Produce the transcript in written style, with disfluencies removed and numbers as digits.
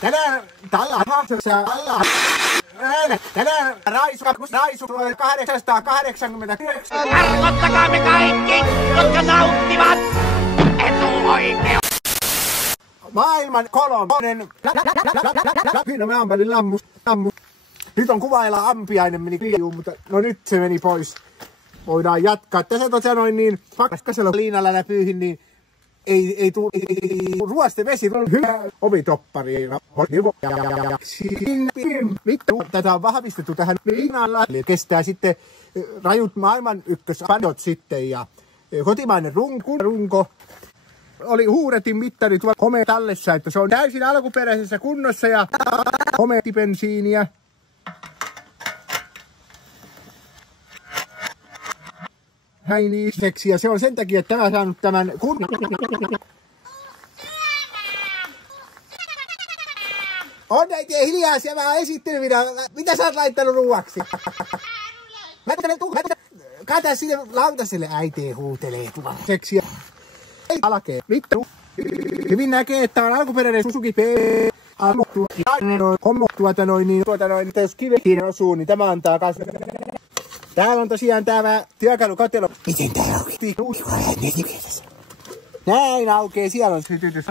Tänään tänään raisu 880. Tarkoittakaa me kaikki, jotka nauttivat etuoikeutta. Maailman kolmonen. No mä ammalin lammus. Nyt on kuvailla ampiainen meni kiijuun, mutta no nyt se meni pois. Voidaan jatkaa. Tässä tosiaan noin niin, pakkasella liinalla näpyyhin, niin ei tuu ruoste vesi hyvä ovitoppari. Tätä on vahvistettu tähän liinalla. Kestää sitten rajut maailman ykköspadot sitten ja kotimainen runko. Oli huuretin mittari tuolla hometallessa, että se on täysin alkuperäisessä kunnossa ja homettibensiiniä. Häiniseksi ja se on sen takia, että tämä saanut tämän On äiti hiljaa, siellä mä oon esittelyvideo. Mitä sä oot laittanut ruuaksi? Kata sinne lautaselle, äiti huutelee seksiä. Ei alkee. Vittu. Hyvin näkee, että on alkuperäinen Suzuki P. Jos kivi osuu, niin tämä antaa kasvua. Täällä on tosiaan tää työkalukatelo. Miten tää aukeaa? Näin aukeaa, siellä on sytytys.